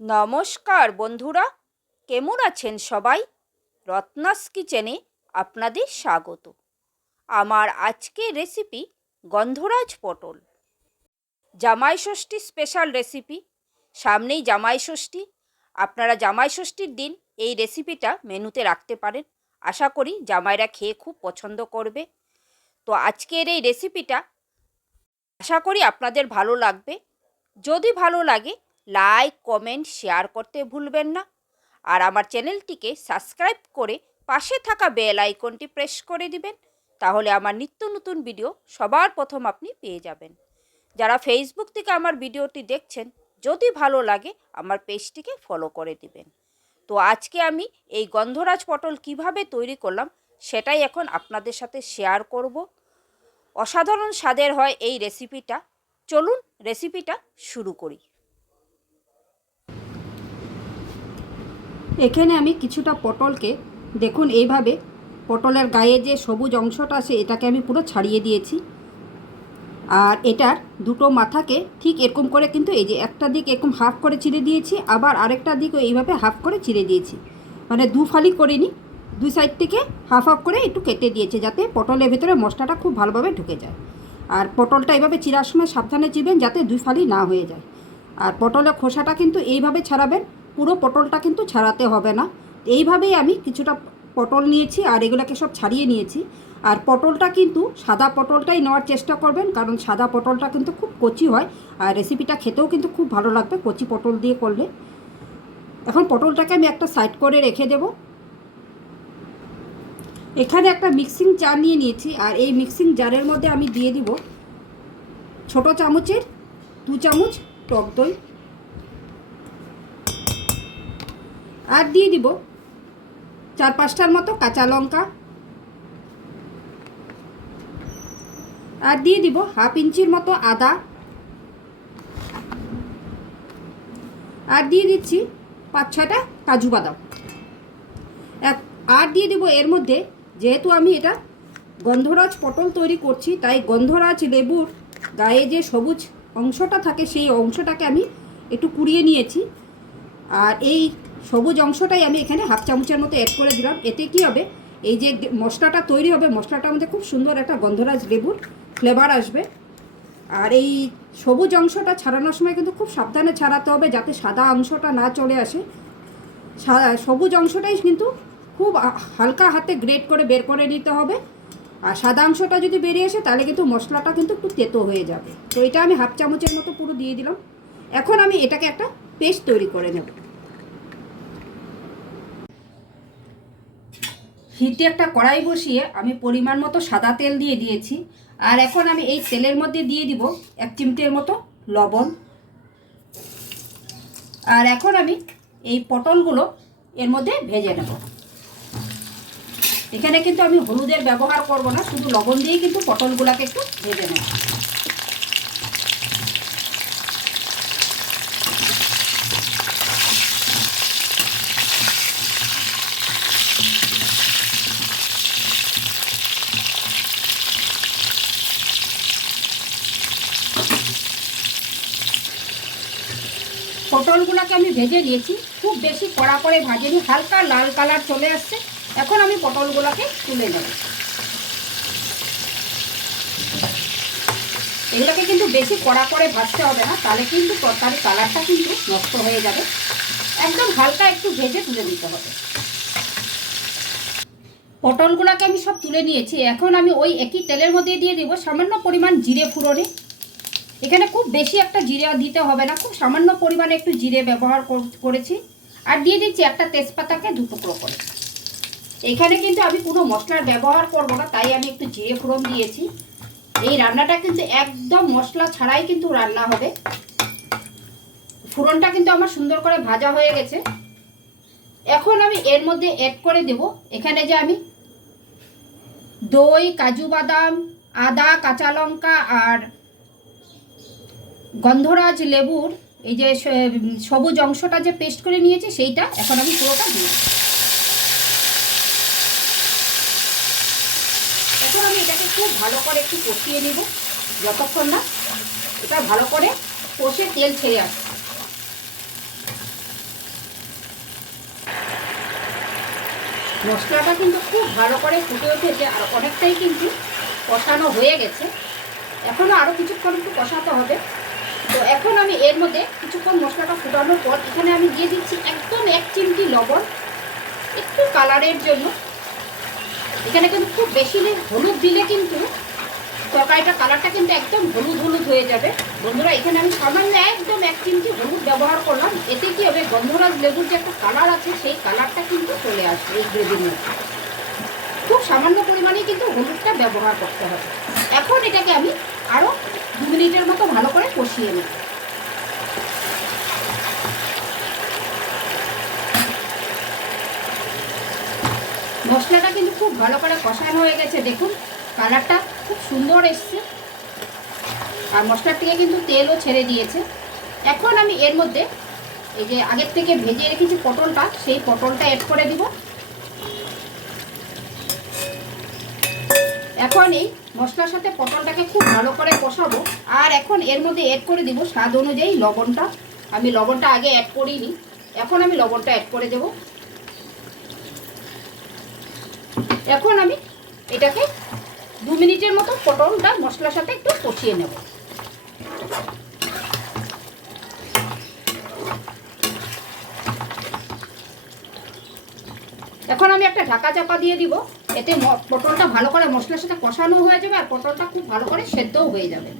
নমস্কার, বন্ধুরা। কেমন আছেন সবাই? রত্নাস কিচেনে আপনাদের স্বাগত। আমার আজকের রেসিপি গন্ধরাজ পটল। জামাই ষষ্ঠী স্পেশাল রেসিপি সামনেই জামাই ষষ্ঠী। আপনারা জামাই ষষ্ঠীর দিন এই রেসিপিটা মেনুতে রাখতে পারেন। আশা করি জামাইরা খেয়ে খুব পছন্দ করবে। তো আজকের এই রেসিপিটা আশা করি আপনাদের ভালো লাগবে। যদি ভালো লাগে লাইক কমেন্ট শেয়ার করতে ভুলবেন না। আর আমার চ্যানেলটিকে সাবস্ক্রাইব করে পাশে থাকা বেল আইকনটি প্রেস করে দিবেন। তাহলে আমার নিত্য নতুন ভিডিও সবার প্রথম আপনি পেয়ে যাবেন। যারা ফেসবুক থেকে আমার ভিডিওটি দেখছেন, যদি ভালো লাগে, আমার পেজটিকে ফলো করে দিবেন। তো আজকে আমি এই গন্ধরাজ পটল কীভাবে তৈরি করলাম, সেটাই এখন আপনাদের সাথে শেয়ার করব। অসাধারণ স্বাদের হয় এই রেসিপিটা চলুন রেসিপিটা শুরু করি। এখানে আমি কিছুটা পটলকে, দেখুন এইভাবে, পটলের গায়ে যে সবুজ অংশটা আছে, এটাকে আমি পুরো ছাড়িয়ে দিয়েছি। আর এটার দুটো মাথাকে ঠিক এরকম করে কিন্তু এই যে একটা দিক এরকম হাফ করে চিড়ে দিয়েছি, আবার আরেকটা দিক এইভাবে হাফ করে চিড়ে দিয়েছি। মানে দু ফালি করিনি, দুই সাইড থেকে হাফ হাফ করে একটু কেটে দিয়েছে যাতে পটলের ভেতরে মশলাটা খুব ভালোভাবে ঢুকে যায়। আর পটলটা এইভাবে চিরার সময় সাবধানে চিবেন যাতে দুই ফালি না হয়ে যায়। আর পটলের খোসাটা কিন্তু এইভাবে ছাড়াবেন পুরো পটলটা কিন্তু ছাড়াতে হবে না। এইভাবেই আমি কিছুটা পটল নিয়েছি আর এগুলোকে সব ছাড়িয়ে নিয়েছি। আর পটলটা কিন্তু সাদা পটলটাই নেওয়ার চেষ্টা করবেন, কারণ সাদা পটলটা কিন্তু খুব কচি হয় আর রেসিপিটা খেতেও কিন্তু খুব ভালো লাগবে কচি পটল দিয়ে করলে। এখন পটলটাকে আমি একটা সাইড করে রেখে দেব। এখানে একটা মিক্সিং জার নিয়ে নিয়েছি আর এই মিক্সিং জারের মধ্যে আমি দিয়ে দিব ছোট চামচের দু চামচ টক দই। আর দিয়ে দিব চার পাঁচটার মতো কাঁচা লঙ্কা। আর দিয়ে দিব হাফ ইঞ্চির মতো আদা। আর দিয়ে দিচ্ছি পাঁচ ছয়টা কাজু বাদাম। আর দিয়ে দিব এর মধ্যে, যেহেতু আমি এটা গন্ধরাজ পটল তৈরি করছি, তাই গন্ধরাজ লেবুর গায়ে যে সবুজ অংশটা থাকে, সেই অংশটাকে আমি একটু কুড়িয়ে নিয়েছি। আর এই সবুজ অংশটাই আমি এখানে হাফ চামচের মতো অ্যাড করে দিলাম। এতে কি হবে? এই যে মশলাটা তৈরি হবে, মশলাটার মধ্যে খুব সুন্দর একটা গন্ধরাজ লেবুর ফ্লেভার আসবে। আর এই সবুজ অংশটা ছাড়ানোর সময় কিন্তু খুব সাবধানে ছাড়াতে হবে যাতে সাদা অংশটা না চলে আসে। সবুজ অংশটাই কিন্তু খুব হালকা হাতে গ্রেট করে বের করে নিতে হবে। আর সাদা অংশটা যদি বেরিয়ে আসে, তাহলে কিন্তু মশলাটা কিন্তু একটু তেতো হয়ে যাবে। তো এটা আমি হাফ চামচের মতো পুরো দিয়ে দিলাম। এখন আমি এটাকে একটা পেস্ট তৈরি করে নেব। হিটে একটা কড়াই বসিয়ে আমি পরিমাণ মতো সাদা তেল দিয়ে দিয়েছি। আর এখন আমি এই তেলের মধ্যে দিয়ে দিব এক চিমটের মতো লবণ। আর এখন আমি এই পটলগুলো এর মধ্যে ভেজে নেব। এখানে কিন্তু আমি হলুদের ব্যবহার করব না, শুধু লবণ দিয়েই কিন্তু পটলগুলোকে একটু ভেজে নেব। পটলগুলোকে আমি ভেজে নিয়েছি। খুব বেশি কড়া করে ভাজিনি, হালকা লাল কালার চলে আসছে। এখন আমি পটলগুলোকে তুলে নেব। এগুলোকে কিন্তু বেশি কড়া করে ভাজতে হবে না, তাহলে কিন্তু তরকারি কালারটা কিন্তু নষ্ট হয়ে যাবে। একদম হালকা একটু ভেজে তুলে নিতে হবে। পটলগুলোকে আমি সব তুলে নিয়েছি। এখন আমি ওই একই তেলের মধ্যে দিয়ে দিব। সামান্য পরিমাণ জিরে ফুরনে। এখানে খুব বেশি একটা জিরে দিতে হবে না, খুব সামান্য পরিমাণে একটু জিরে ব্যবহার করেছি। আর দিয়ে দিচ্ছি একটা তেজপাতাকে দু টুকরো করে। এখানে কিন্তু আমি কোনো মশলার ব্যবহার করব না, তাই আমি একটু জিরে ফোড়ন দিয়েছি। এই রান্নাটা কিন্তু একদম মশলা ছাড়াই কিন্তু রান্না হবে। ফোড়নটা কিন্তু আমার সুন্দর করে ভাজা হয়ে গেছে। এখন আমি এর মধ্যে অ্যাড করে দেব। এখানে যে আমি দই, কাজু বাদাম, আদা, কাঁচা লঙ্কা আর গন্ধরাজ লেবুর এই যে সবুজ অংশটা যে পেস্ট করে নিয়েছি, সেইটা এখন আমি পুরোটা দিয়ে এখন আমি এটাকে খুব ভালো করে একটু কষিয়ে নেব, যতক্ষণ না এটা ভালো করে কষে তেল ছেড়ে আসবে মশলাটা কিন্তু খুব ভালো করে ফুটে উঠেছে, আর অনেকটাই কিন্তু কষানো হয়ে গেছে। এখনও আরও কিছুক্ষণ একটু কষাতে হবে। তো এখন আমি এর মধ্যে কিছুক্ষণ মশলাটা ফুটানোর পর এখানে আমি দিয়ে দিচ্ছি একদম এক চিমটি লবণ, একটু কালারের জন্য। এখানে কিন্তু খুব বেশি হলুদ দিলে কিন্তু তরকারিটা কালারটা কিন্তু একদম হলুদ হলুদ হয়ে যাবে। বন্ধুরা, এখানে আমি সামান্য একদম এক চিমটি হলুদ ব্যবহার করলাম, এতে কি হবে? গন্ধরাজ লেবুর যে একটা কালার আছে, সেই কালারটা কিন্তু চলে আসবে এই গ্রেভির মধ্যে। খুব সামান্য পরিমাণে কিন্তু হলুদটা ব্যবহার করতে হবে। এখন এটাকে আমি আরও দু মিনিটের মতো ভালো করে কষিয়ে নেব। মশলাটা কিন্তু খুব ভালো করে কষানো হয়ে গেছে। দেখুন, কালারটা খুব সুন্দর এসছে। আর মশলার থেকে কিন্তু তেলও ছেড়ে দিয়েছে। এখন আমি এর মধ্যে এই যে আগের থেকে ভেজে রেখেছি পটলটা, সেই পটলটা অ্যাড করে দিব। এখন এই মশলার সাথে পটলটাকে খুব ভালো করে কষাবো। আর এখন এর মধ্যে অ্যাড করে দিব স্বাদ অনুযায়ী লবণটা। আমি লবণটা আগে অ্যাড করিনি। এখন আমি লবণটা অ্যাড করে দেবো। এখন আমি এটাকে দু মিনিটের মতো পটলটা মশলার সাথে একটু কষিয়ে নেব। এখন আমি একটা ঢাকা চাপা দিয়ে দিব। এতে পটলটা ভালো করে মশলার সাথে কষানো হয়ে যাবে আর পটলটা খুব ভালো করে সেদ্ধও হয়ে যাবে।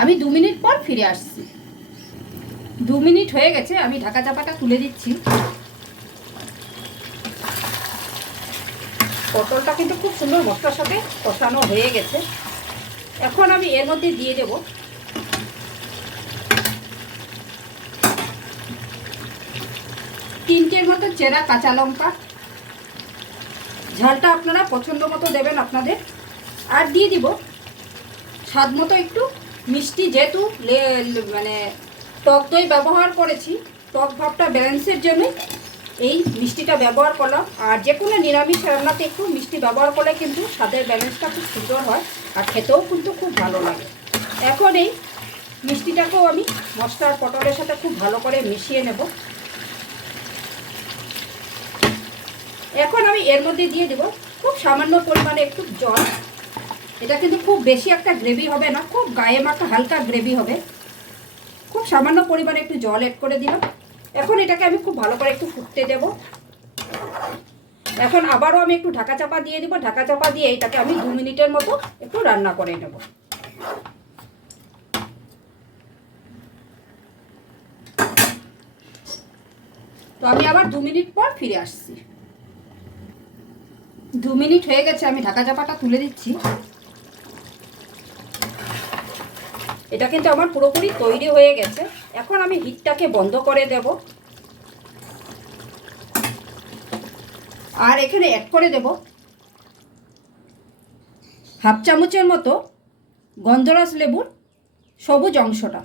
আমি দু মিনিট পর ফিরে আসছি। দু মিনিট হয়ে গেছে, আমি ঢাকা চাপাটা তুলে দিচ্ছি। পটলটা কিন্তু খুব সুন্দর মশলার সাথে কষানো হয়ে গেছে। এখন আমি এর মধ্যে দিয়ে দেব। তিনটের মতো চেরা কাঁচা লঙ্কা। ঝালটা আপনারা পছন্দ মতো দেবেন আপনাদের। আর দিয়ে দিব স্বাদ মতো একটু মিষ্টি, যেহেতু মানে টক দই ব্যবহার করেছি, টক ভাবটা ব্যালেন্সের জন্যই এই মিষ্টিটা ব্যবহার করলাম। আর যে কোনো নিরামিষ রান্নাতে একটু মিষ্টি ব্যবহার করলে কিন্তু স্বাদের ব্যালেন্সটা খুব সুন্দর হয় আর খেতেও কিন্তু খুব ভালো লাগে। এখন এই মিষ্টিটাকেও আমি মশলার পটলের সাথে খুব ভালো করে মিশিয়ে নেব। এখন আমি এর মধ্যে দিয়ে দেব। খুব সামান্য পরিমাণে একটু জল। এটা কিন্তু খুব বেশি একটা গ্রেভি হবে না, খুব গায়ে মাখা হালকা গ্রেভি হবে। খুব সামান্য পরিমাণে একটু জল এড করে দিলাম। এখন এটাকে আমি খুব ভালো করে একটু ফুটতে দেব। এখন আবারও আমি একটু ঢাকা চাপা দিয়ে দিব। ঢাকা চাপা দিয়ে এটাকে আমি দু মিনিটের মতো একটু রান্না করে নেব। তো আমি আবার দু মিনিট পর ফিরে আসছি। দু মিনিট হয়ে গেছে, আমি ঢাকা চাপাটা তুলে দিচ্ছি। এটা কিন্তু আমার পুরোপুরি তৈরি হয়ে গেছে। এখন আমি হিটটাকে বন্ধ করে দেব। আর এখানে অ্যাড করে দেব হাফ চামচের মতো গন্ধরাজ লেবুর সবুজ অংশটা।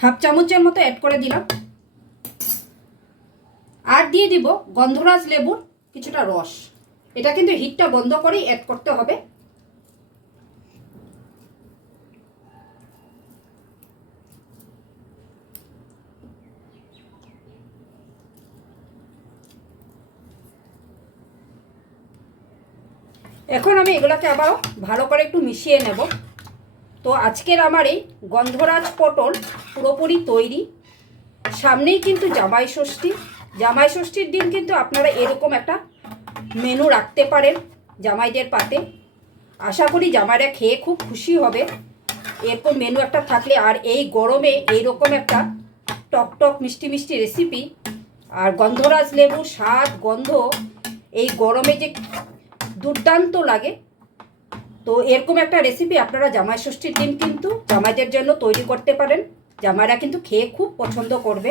হাফ চামচের মতো অ্যাড করে দিলাম। আর দিয়ে দিব গন্ধরাজ লেবুর কিছুটা রস। এটা কিন্তু হিটটা বন্ধ করেই অ্যাড করতে হবে। এখন আমি এগুলোকে আবারও ভালো করে একটু মিশিয়ে নেব। তো আজকের আমার এই গন্ধরাজ পটল পুরোপুরি তৈরি। সামনেই কিন্তু জামাই ষষ্ঠী। জামাই ষষ্ঠীর দিন কিন্তু আপনারা এরকম একটা মেনু রাখতে পারেন জামাইদের পাতে। আশা করি জামাইরা খেয়ে খুব খুশি হবে। এরকম মেনু একটা থাকলে আর এই গরমে এইরকম একটা টক টক মিষ্টি মিষ্টি রেসিপি আর গন্ধরাজ লেবু স্বাদ, গন্ধ, এই গরমে যে দুর্দান্ত লাগে। তো এরকম একটা রেসিপি আপনারা জামাই ষষ্ঠীর দিন কিন্তু জামাইদের জন্য তৈরি করতে পারেন। জামাইরা কিন্তু খেয়ে খুব পছন্দ করবে।